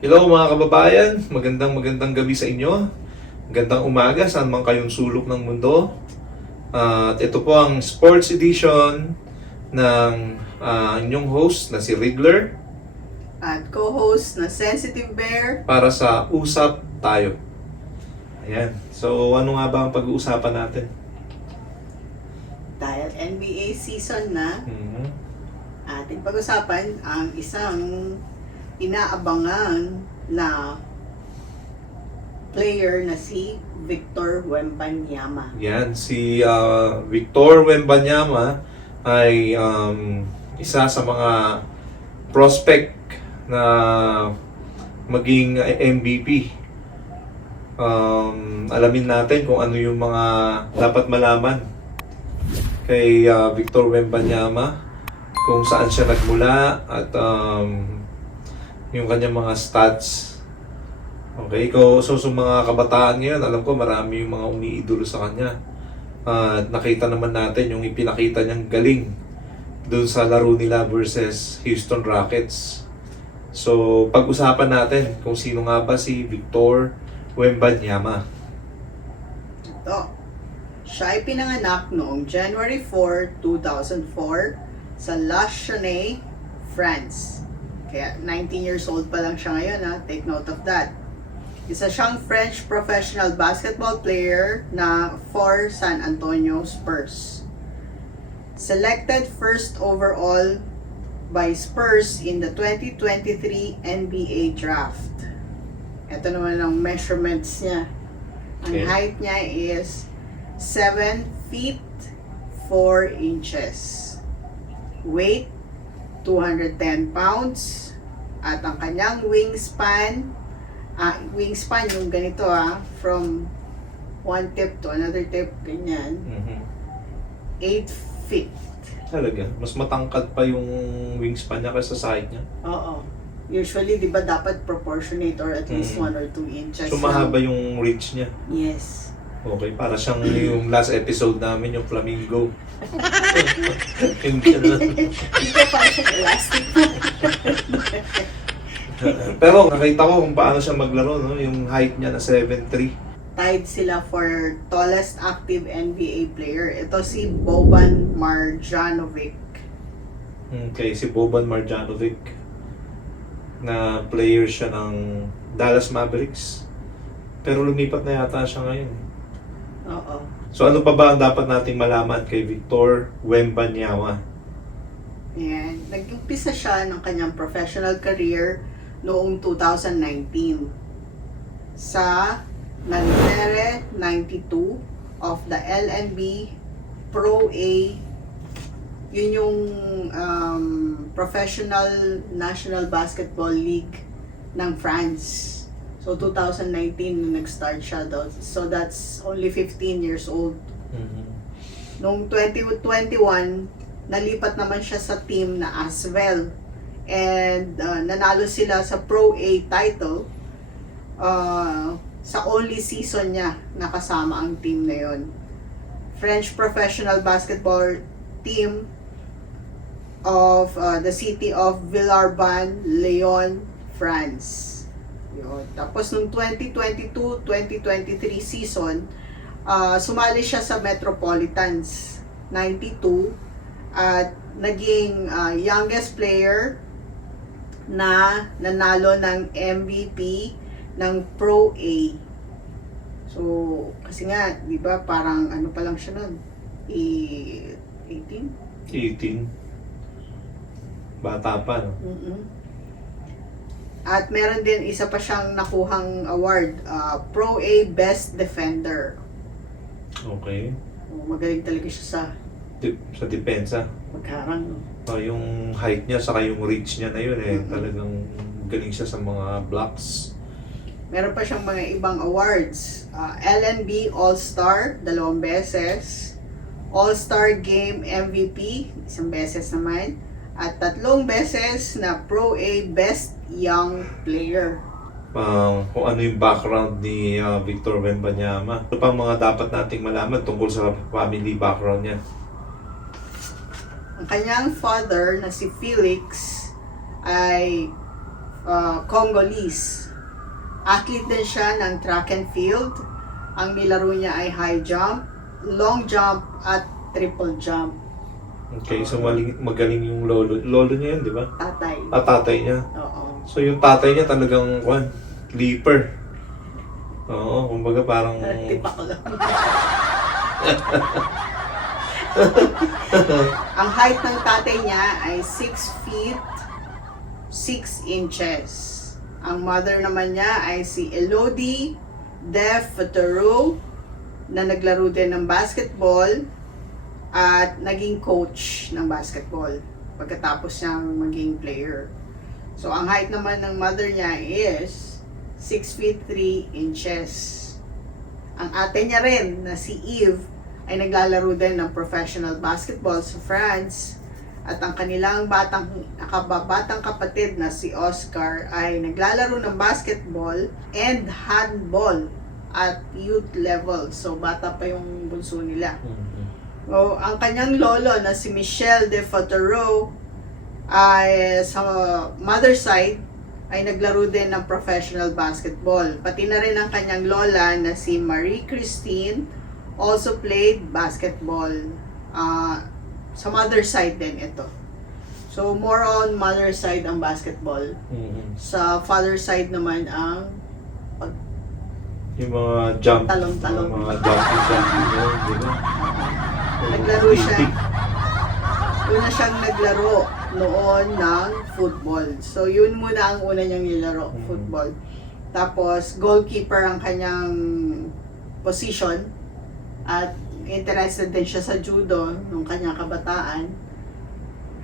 Hello mga kababayan, magandang gabi sa inyo. Magandang umaga saan man kayong sulok ng mundo. At ito po ang sports edition ng inyong host na si Riddler At co-host na Sensitive Bear. para sa Usap Tayo. Ayan. So ano nga ba ang pag-uusapan natin? Dahil NBA season na, Mhm. ating pag-usapan ang isang inaabangan na player na si Victor Wembanyama. Yan, si Victor Wembanyama ay isa sa mga prospect na maging MVP. Alamin natin kung ano yung mga dapat malaman kay Victor Wembanyama, kung saan siya nagmula at yung kanyang mga stats. Okay, so mga kabataan ngayon, alam ko marami yung mga umiidolo sa kanya. Nakita naman natin yung ipinakita niyang galing doon sa laro nila versus Houston Rockets. So, pag-usapan natin kung sino nga ba si Victor Wembanyama. Ito, siya ay pinanganak noong January 4, 2004 sa La Chaux, France. Kaya 19 years old pa lang siya ngayon, ha? Take note of that. Isa siyang French professional basketball player na for San Antonio Spurs. Selected first overall by Spurs in the 2023 NBA Draft. Ito naman ang measurements niya. Ang Okay. height niya is 7 feet 4 inches. Weight 210 pounds. At ang kanyang wingspan yung ganito from one tip to another tip, ganyan, 8 feet. Talaga, mas matangkad pa yung wingspan niya kaysa sa height niya. Oo. Usually, di ba, dapat proportionate or at least 1 or 2 inches. So mahaba yung reach niya. Yes. Okay, para siyang yung last episode namin, yung flamingo. Yung ganun. Hindi ka pa siya elastic. Pero nakita ko kung paano siya maglaro, no? Yung height niya na 7'3". Tied sila for tallest active NBA player. Ito si Boban Marjanovic. Okay, si Boban Marjanovic, na player siya ng Dallas Mavericks. Pero lumipat na yata siya ngayon. Oo. So ano pa ba ang dapat nating malaman kay Victor Wembanyama? Ayan. Nag-umpisa siya ng kanyang professional career noong 2019 sa Nanterre 92 of the LNB Pro A. Yun yung Professional National Basketball League ng France. So 2019 nung nag-start siya daw. So that's only 15 years old. Noong 2021, nalipat naman siya sa team na Asvel. And nanalo sila sa Pro A title sa only season niya nakasama ang team na yon. French professional basketball team of the city of Villeurbanne, Lyon, France. Yun. Tapos nung 2022-2023 season, sumali siya sa Metropolitans 92 at naging youngest player na nanalo ng MVP ng Pro A. So, kasi nga, di ba, parang ano pa lang siya nun? 18? 18. Bata pa, no? At meron din isa pa siyang nakuhang award, Pro A Best Defender. Okay. Magaling talaga siya sa Sa depensa. magharang. Yung height niya, saka yung reach niya na yun talagang galing siya sa mga blocks. Meron pa siyang mga ibang awards. LNB All-Star, 2 beses. All-Star Game MVP, 1 beses naman. At 3 beses na Pro A Best Young Player. Kung ano yung background ni Victor Wembanyama. Ano pang mga dapat nating malaman tungkol sa family background niya? Ang kanyang father na si Felix ay Congolese. Athlete din siya ng track and field. Ang nilaro niya ay high jump, long jump, at triple jump. Okay, so magaling yung lolo. Lolo niya yun, di ba? Tatay. Tatay niya. Oo. So yung tatay niya talagang leaper. Oo, kumbaga parang... Tipak lang. Ang height ng tatay niya ay 6 feet 6 inches. Ang mother naman niya ay si Elodie Def Fatero na naglaro din ng basketball at naging coach ng basketball pagkatapos niyang maging player. So ang height naman ng mother niya is 6 feet 3 inches. Ang ate niya rin na si Eve ay naglalaro din ng professional basketball sa France. At ang kanilang batang kapatid na si Oscar ay naglalaro ng basketball and handball at youth level. So bata pa yung bunso nila. So, ang kanyang lolo na si Michel de Fatero ay sa mother side ay naglaro din ng professional basketball. Pati na rin ang kanyang lola na si Marie Christine also played basketball. Sa mother side din ito. So more on mother side ang basketball. Sa father side naman ang yung mga jump. Talong-talong. Mga jumping yun, di ba? Naglaro siya. Una siyang naglaro noon ng football. So yun muna ang una niyang nilaro, football. Tapos goalkeeper ang kanyang position at interested din siya sa judo nung kanyang kabataan.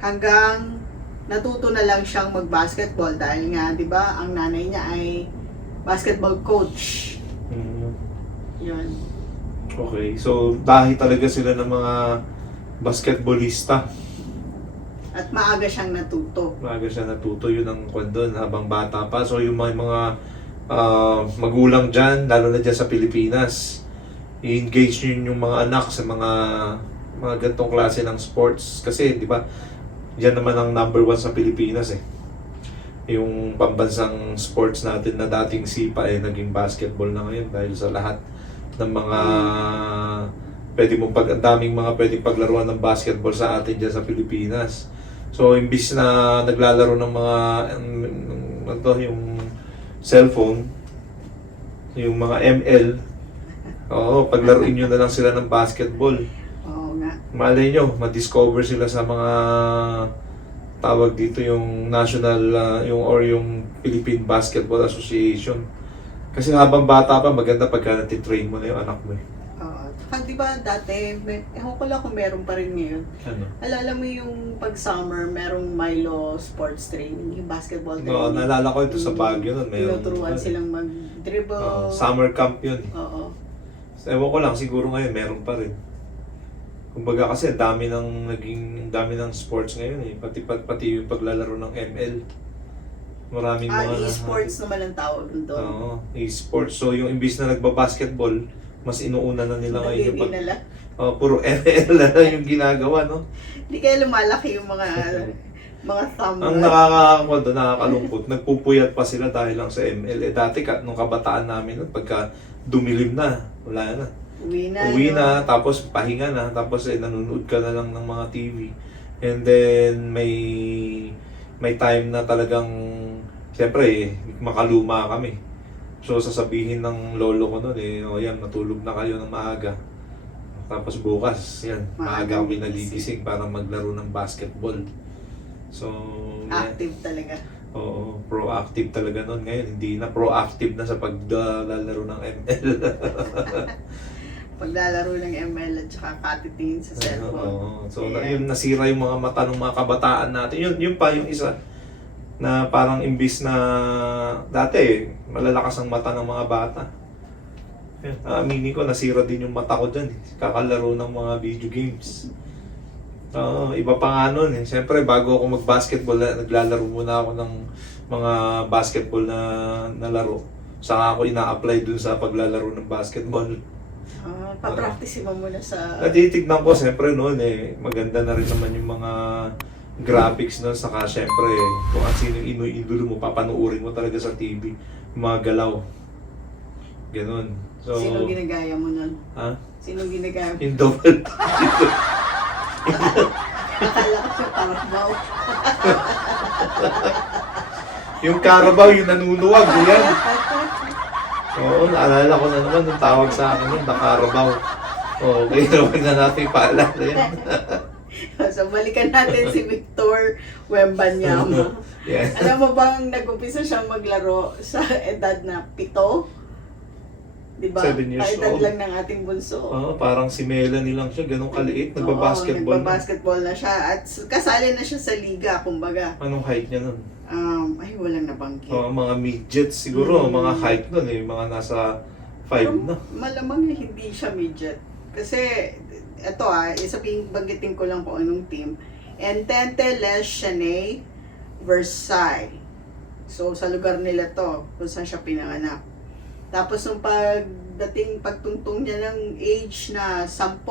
Hanggang natuto na lang siyang mag-basketball dahil nga, 'di ba, ang nanay niya ay basketball coach. Yun. Okay, so dahil talaga sila ng mga basketballista. At maaga siyang natuto. Maaga siya natuto, yun ang kwento habang bata pa. So yung mga magulang dyan, lalo na dyan sa Pilipinas, i-engage nyo yung mga anak sa mga ganitong klase ng sports. Kasi, di ba, yan naman ang number 1 sa Pilipinas eh. Yung pambansang sports natin na dating sipa eh, naging basketball na ngayon dahil sa lahat ng mga ang daming mga pwedeng paglaruan ng basketball sa atin dyan sa Pilipinas. So, imbis na naglalaro ng mga yung cellphone, yung mga ML, paglaruin nyo na lang sila ng basketball. Oo nga. Malay nyo, ma-discover sila sa mga tawag dito yung national, yung Philippine Basketball Association. Kasi habang bata pa, maganda pagka natitrain mo na yung anak mo eh. Di ba dati, ewan ko lang kung meron pa rin ngayon. Ano? Alala mo yung pag summer, merong Milo sports training, yung basketball training. Oo, naalala ko ito sa Baguio nun. Tinuturuan silang mag-dribble. Summer camp yun. Oo. Ewan ko lang, siguro ngayon meron pa rin. Kumbaga kasi dami ng sports ngayon eh. Pati yung paglalaro ng ML. Maraming mga e-sports naman ang tawag doon. Oo, e-sports. So yung imbis na nagba-basketball, mas inuuna na nila ngayon yung puro ML na yung ginagawa, no? Hindi kaya lumalaki yung mga thumb. Ang nakakalungkot, nagpupuyat pa sila dahil lang sa ML. Dati nung kabataan namin, pagka dumilim na, wala na. Uwi na, tapos pahinga na, tapos nanonood ka na lang ng mga TV. And then may time na talagang, siyempre, makaluma kami. So sasabihin ng lolo ko noon yan, matulog na kayo ng maaga. Tapos bukas, yan, maaga kami nagigising para maglaro ng basketball. So, active talaga. Oo, proactive talaga noon. Ngayon, hindi na proactive na sa paglalaro ng ML. Paglalaro ng ML at saka katitingin sa cellphone. So, yung nasira yung mga mata ng mga kabataan natin. Yun pa yung isa na parang imbis na dati malalakas ang mata ng mga bata. Aminin ko, nasira din yung mata ko dyan. Kakalaro ng mga video games. Iba pa nga nun eh. Siyempre, bago ako mag-basketball, naglalaro muna ako ng mga basketball na laro. Saka ako ina-apply dun sa paglalaro ng basketball. Pa-practice mo muna sa... Natitignan ko, siyempre noon maganda na rin naman yung mga graphics nun, saka syempre, kung ang sino yung idolo mo, papanuurin mo talaga sa TV, yung mga galaw. Ganon. So, Sino ginagaya mo nun? ha? Sino ginagaya mo? Yung double. Akala ko yung Carabao. Yung Carabao, yung nanunuwag, yan. Oo, naalala ko na naman yung tawag sa akin yun, the Carabao. Okay, huwag na natin paalala yan. So, balikan natin si Victor Wembanyama. Yes. Alam mo bang nag-umpisa siyang maglaro sa edad na 7? Diba? 7 years Kaedad old. lang ng ating bunso. Oo, parang si Melanie lang siya, ganun kaliit, nagbabasketball. Oo, nagbabasketball na siya at kasali na siya sa liga, kumbaga. Anong height niya nun? Ay, walang nabanggit. Mga midgets siguro, Mm. mga height nun eh, mga nasa 5 na. Malamang na hindi siya midget. Kasi, ito isabing banggitin ko lang kung anong team. Entente Les Cheney Versailles. So, sa lugar nila to, kung saan siya pinanganak. Tapos, nung pagtungtong niya ng age na 10,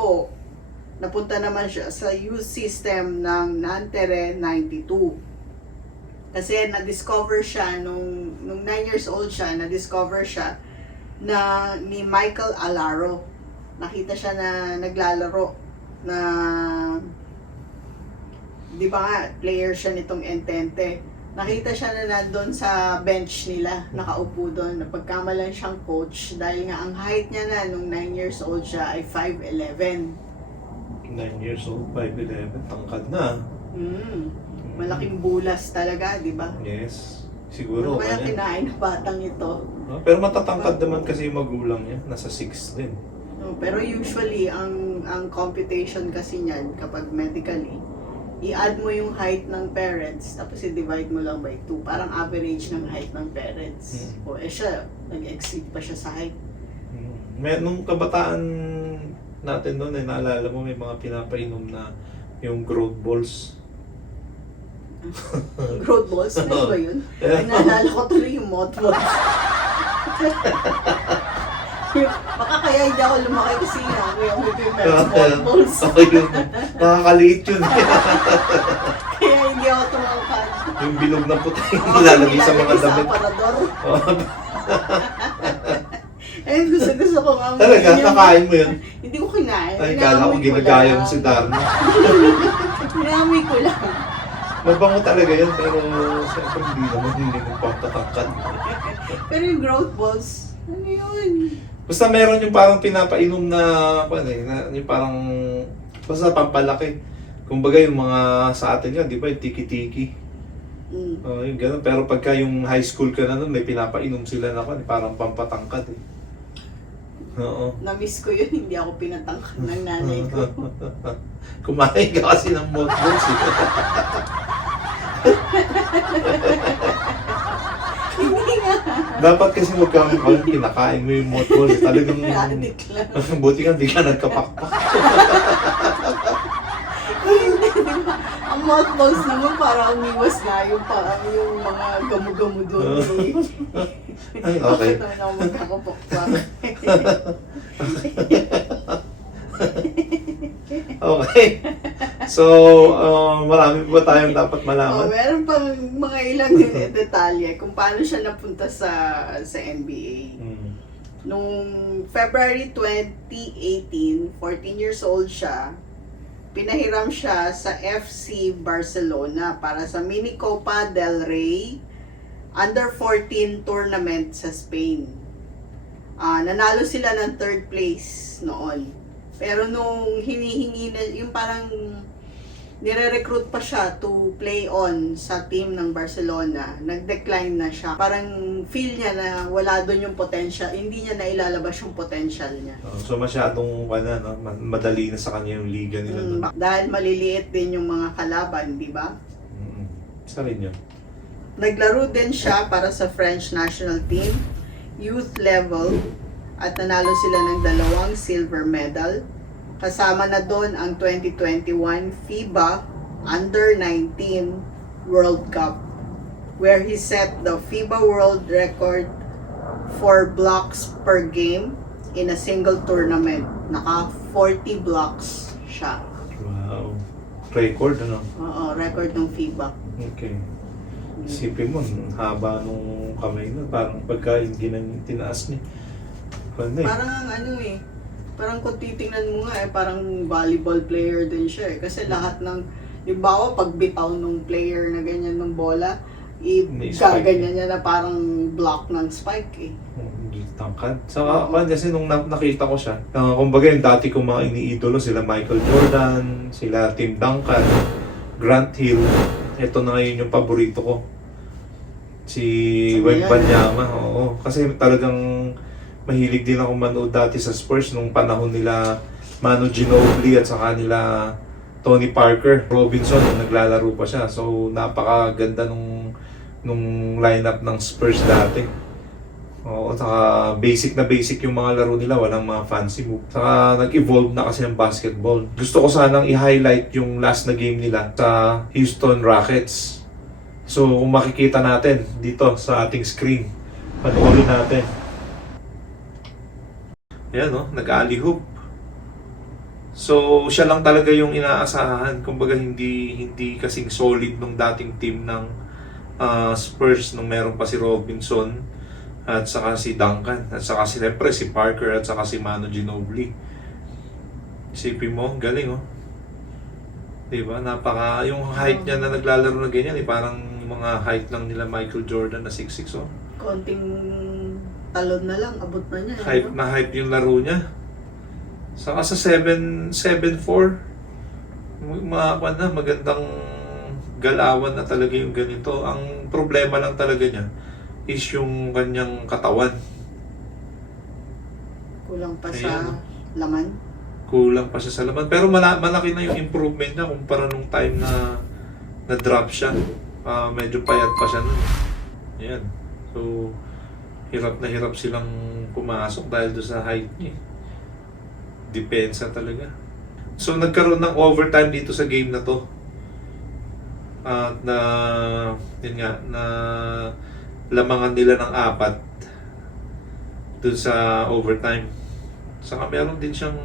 napunta naman siya sa youth system ng Nanterre 92. Kasi na-discover siya, nung 9 years old siya, na-discover siya na ni Michael Alaro. Nakita siya na naglalaro na, di ba nga, player siya nitong Entente. Nakita siya na nandun sa bench nila, nakaupo doon, napagkamalan siyang coach dahil nga ang height niya na nung 9 years old siya ay 5'11". 9 years old, 5'11", tangkad na. Malaking bulas talaga, di ba? Yes, Ano siguro. kaya ganyan. kinain ng batang ito? No? Pero matatangkad naman kasi yung magulang niya, nasa 6 din. No, pero usually, ang computation kasi niyan, kapag medically, i-add mo yung height ng parents, tapos i-divide mo lang by 2. Parang average ng height ng parents. O siya, nag-exceed pa siya sa height. Nung kabataan natin noon, naalala mo may mga pinapainom na yung growth balls. Growth balls, ano ba yun? Ay, naalala ko tuloy yung mothballs. Baka kaya hindi ako lumaki kasi nga, yung mothballs. Ako yun, nakakaliit yun. Kaya hindi ako tumangkad. Yung bilog na puti, nilalagay sa mga Sa damit. aparador. Eh, gusto ko nga. Talaga, nakain mo yun? Hindi ko kinain. Ay, kala ko Inamoy ginagaya mo lang. si Darna. Inamoy ko lang. Mabango talaga yun, pero siyempre hindi nagpatatangkad. Pero yung growth balls, ano yun? Basta meron yung parang pinapainom na, yung parang, basta pampalaki. Kumbaga yung mga sa atin yan, di ba, yung tiki-tiki. Yung gano'n. Pero pagka yung high school ka na nun, may pinapainom sila na parang pampatangkad eh. Oo. Na-miss ko yun, hindi ako pinatangkad ng nanay ko. Kumain ka kasi ng mothballs eh. Hindi nga. Dapat kasi huwag kang pinakain mo yung mothballs. Talagang, Addict lang. buti nga di ka nagkapakpak. Ang mothballs naman para umiwas na yung mga gamu-gamu doon. Ay, okay. Bakit naman ako magkakapakpak? Okay. So, marami pa tayong dapat malaman. Meron pang mga ilang detalye kung paano siya napunta sa NBA. Nung February 2018, 14 years old siya, pinahiram siya sa FC Barcelona para sa Mini Copa del Rey Under-14 tournament sa Spain. Nanalo sila ng 3rd place noon. Pero nung hinihingi na, yung parang nire-recruit pa siya to play on sa team ng Barcelona, nag-decline na siya. Parang feel niya na wala doon yung potential, hindi niya nailalabas yung potential niya. So masyadong madali na sa kanya yung liga nila doon. Dahil maliliit din yung mga kalaban, di ba? Isa rin yun. Naglaro din siya para sa French national team, youth level, at nanalo sila ng 2 silver medal. Kasama na doon ang 2021 FIBA Under-19 World Cup, where he set the FIBA world record for blocks per game in a single tournament. Naka 40 blocks siya. Wow. record, ano? Oo, record ng FIBA. Okay. Isipin mo, ang haba nung kamay na, parang pagka hindi na tinaas niya. Ano eh? Parang ano eh, parang kung titingnan mo nga parang volleyball player din siya eh. Kasi lahat ng, yung bawa pag bitaw nung player na ganyan ng bola, May spike gaganyan niya na parang block ng spike eh. Hindi tangkad. Saka kasi nung nakita ko siya, kumbaga yung dati kong mga iniidolo, sila Michael Jordan, sila Tim Duncan, Grant Hill. Ito na ngayon yung paborito ko. Si Wembanyama. Oo. Kasi talagang mahilig din ako manood dati sa Spurs nung panahon nila Manu Ginobili at saka nila Tony Parker. Robinson nung naglalaro pa siya. So napakaganda nung lineup ng Spurs dati. Oo, saka basic na basic yung mga laro nila, walang mga fancy move. Saka nag-evolve na kasi ng basketball. Gusto ko sanang i-highlight yung last na game nila sa Houston Rockets. So kung makikita natin dito sa ating screen, panoorin natin. Ayan o, nag-alley hoop. So siya lang talaga yung inaasahan. Kumbaga hindi kasing solid nung dating team ng Spurs nung meron pa si Robinson at saka si Duncan at saka siyempre si Parker at saka si Manu Ginobili. Isipin mo, galing oh. Diba? Napaka, yung height niya na naglalaro na ganyan parang yung mga height lang nila Michael Jordan na 6'6" oh. Konting talon na lang, abot na niya. Hype na hype yung laro niya. Saka sa 7'4", magandang galawan na talaga yung ganito. Ang problema lang talaga niya is yung kanyang katawan. Kulang pa Ayan. sa laman. Kulang pa siya sa laman. Pero malaki na yung improvement niya kumpara nung time na na-drop siya. Medyo payat pa siya nun. Ayan. So, hirap na hirap silang pumasok dahil doon sa height niya. Depensa talaga. So, nagkaroon ng overtime dito sa game na to. At yun nga, na lamangan nila ng 4 dun sa overtime. Saka meron din siyang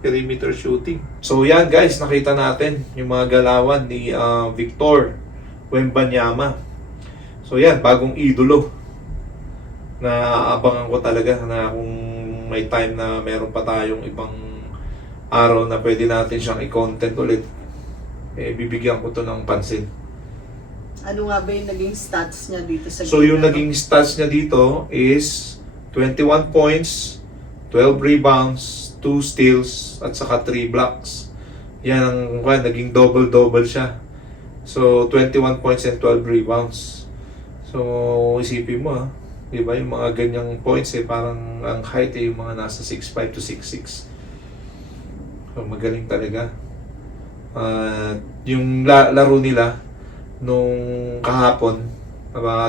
perimeter shooting. So yan guys, nakita natin yung mga galawan ni Victor Wembanyama. So yan, bagong idolo na aabangan ko talaga na kung may time na meron pa tayong ibang araw na pwede natin siyang i-content ulit, bibigyan ko to ng pansin. Ano nga ba yung naging stats niya dito sa So game yung na to? naging stats niya dito is 21 points, 12 rebounds, 2 steals, at saka 3 blocks. Yan ang naging double-double siya. So 21 points and 12 rebounds. So isipin mo di ba yung mga ganyang points parang ang height yung mga nasa 6'5 to 6'6". So magaling talaga. Yung laro nila nung kahapon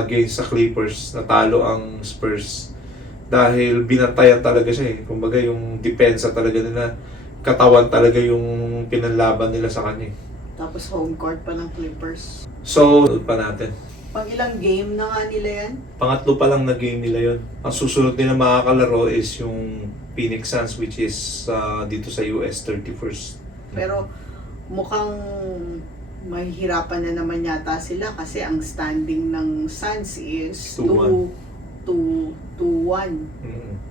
against sa Clippers, natalo ang Spurs dahil binantayan talaga siya kumbaga yung depensa talaga nila, katawan talaga yung pinanlaban nila sa kanya. Tapos home court pa ng Clippers. So, pa natin. Pang ilang game na nga nila yan? Pangatlo pa lang na game nila yon. Ang susunod nila makakalaro is yung Phoenix Suns, which is dito sa US 31st. Pero mukhang mahihirapan na naman yata sila kasi ang standing ng Suns is 2-1. 2-1.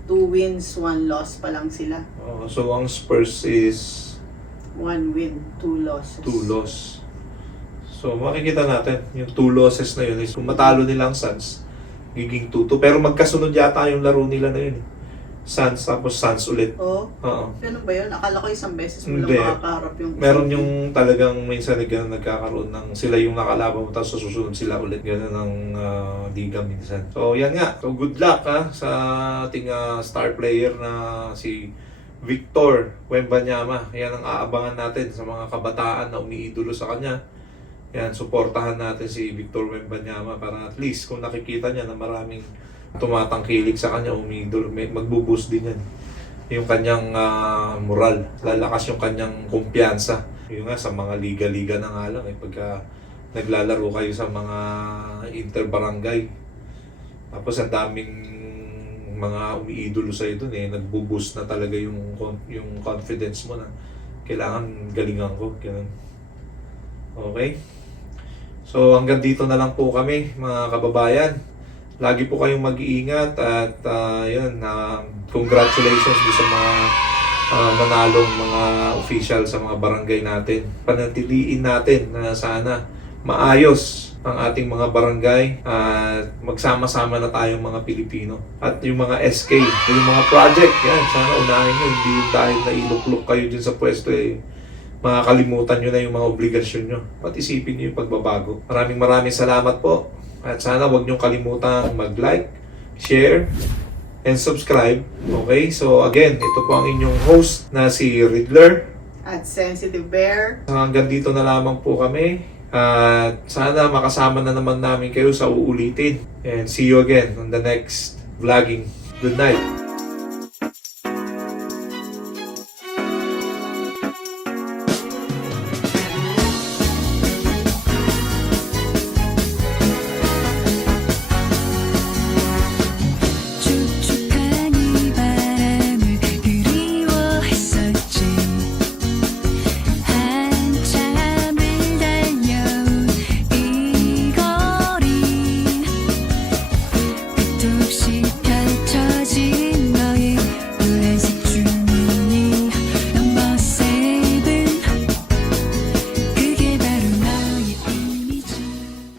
2 wins, 1 loss pa lang sila. So ang Spurs is 1 win, 2 losses. 2 loss. So makikita natin, yung 2 losses na yun is kung matalo nila ang Suns, giging 2-2. Pero magkasunod yata yung laro nila na yun. Suns tapos Suns ulit. Oo. Oo. Ganun ba yun? Akala ko isang beses mo lang Hindi. makakaharap yung... Meron yung talagang minsan nagkakaroon ng sila yung nakalaban mo tapos susunod sila ulit. Ganun ang liga minsan. So yan nga. So good luck sa ating star player na si Victor Wembanyama. Yan ang aabangan natin sa mga kabataan na umiidolo sa kanya. Yan, suportahan natin si Victor Wembanyama para at least kung nakikita niya na maraming tumatangkilik sa kanya, umiidolo, magbo-boost din yan. Yung kanyang moral, lalakas yung kanyang kumpiyansa. Yung nga, sa mga liga-liga na nga lang, pagka naglalaro kayo sa mga inter-barangay, tapos ang daming mga umiidolo sa'yo dun nagbo-boost na talaga yung confidence mo na kailangan galingan ko. Ganun. Okay? So hanggang dito na lang po kami mga kababayan. Lagi po kayong mag-iingat at yun, congratulations din sa mga nanalong mga official sa mga barangay natin. Panatiliin natin na sana maayos ang ating mga barangay at magsama-sama na tayong mga Pilipino. At yung mga SK, yung mga project, yan, sana unahin nyo. Hindi yung dahil na iluklok kayo dyan sa pwesto makakalimutan nyo na yung mga obligasyon nyo. At isipin nyo yung pagbabago. Maraming salamat po. At sana wag nyo kalimutang mag-like, share, and subscribe. Okay? So again, ito po ang inyong host na si Riddler. At Sensitive Bear. Hanggang dito na lamang po kami. At sana makasama na naman namin kayo sa uulitin. And see you again on the next vlogging. Good night.